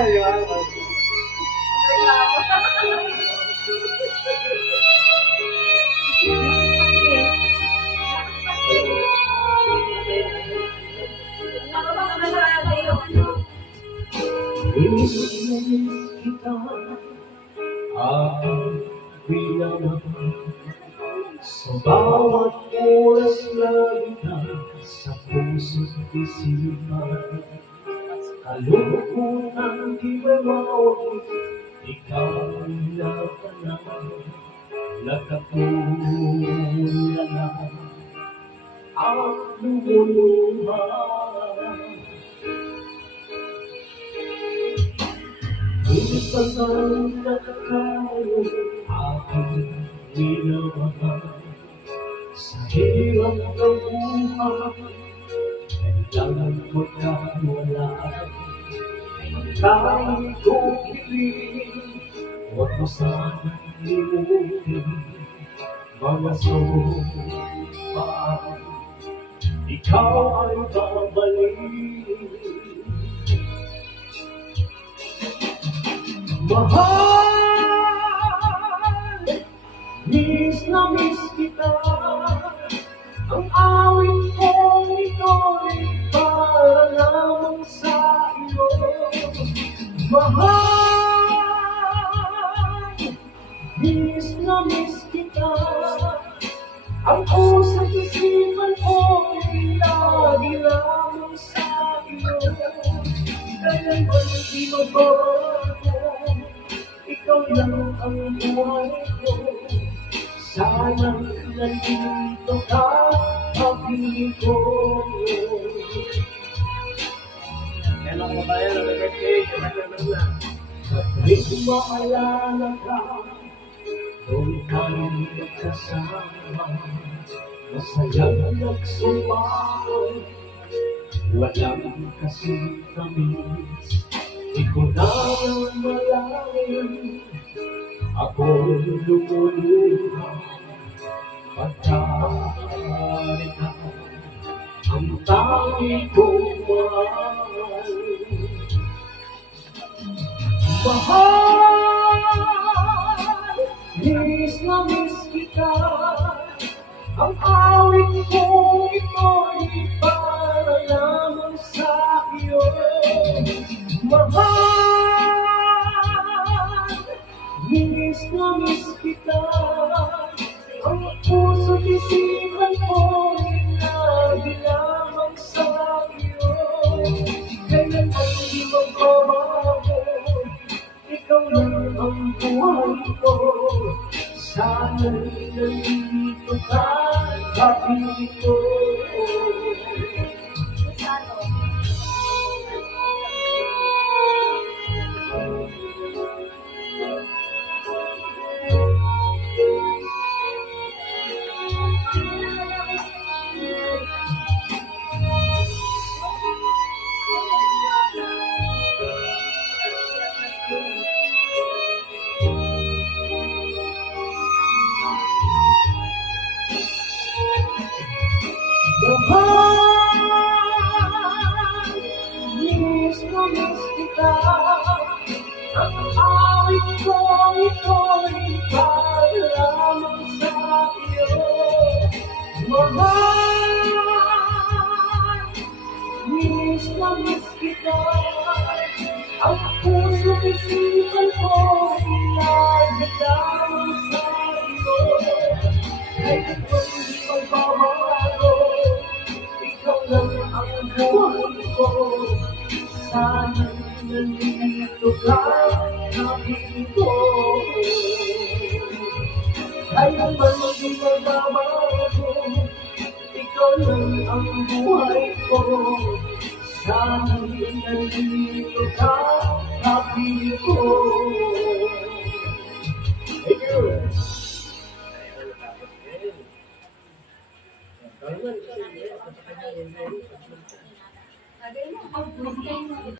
di ba? Inis kita aking bilang sa bawat oras na kita sa puso't isipan. Kalungkutan di mawawag, ikaw ay labanan, nakatulala ang lumuluhan. Inisang ang nakakayo aking binabahan sa hirap ng buhay. Kailangan ko na wala ang tayo kong piling. Huwag mo sanang limutin mga sopa. Ikaw ay babalik. Mahal, miss na miss kita. Ang awit kong ito'y para lamang sa iyo. Mahal, miss na miss kita. Ang puso't isipan ko'y lagi lamang sa iyo. Kailan ba hindi magbabago? Ikaw lang ang buhay ko. Sana nandito ka, kapiling ko. Yan ang kabayan, ang birthday, kumagandang na. Kapit maalala ka, doon tayo magkasama. Masayang nagsumahon, walang kasing tamis. Di ko na malayan, ako'y lumuluha. Pagkarika ang tangi kong mahal. Mahal, miss na miss kita. Ang awit kong ito'y para lamang sa iyo. Mahal, miss na miss kita. Ang puso't isipan ko'y lagi lamang sa iyo. Kailan ay di magbabago, ikaw lang ang buhay ko. Sana'y nandito ka, kapiling ko. Mahal, miss na miss kita. Ang awit ko ito'y para lamang sa iyo. Mahal, miss na miss kita. Ang puso't isipan ko'y lagi lamang sa iyo. Kailan ba hindi magbabago, ikaw lang ang buhay ko. Sana nandito ka, kapiling ko. Kailan ba hindi magbabago, ikaw lang ang buhay ko. Sana nandito ka, kapiling ko. Thank you. Ada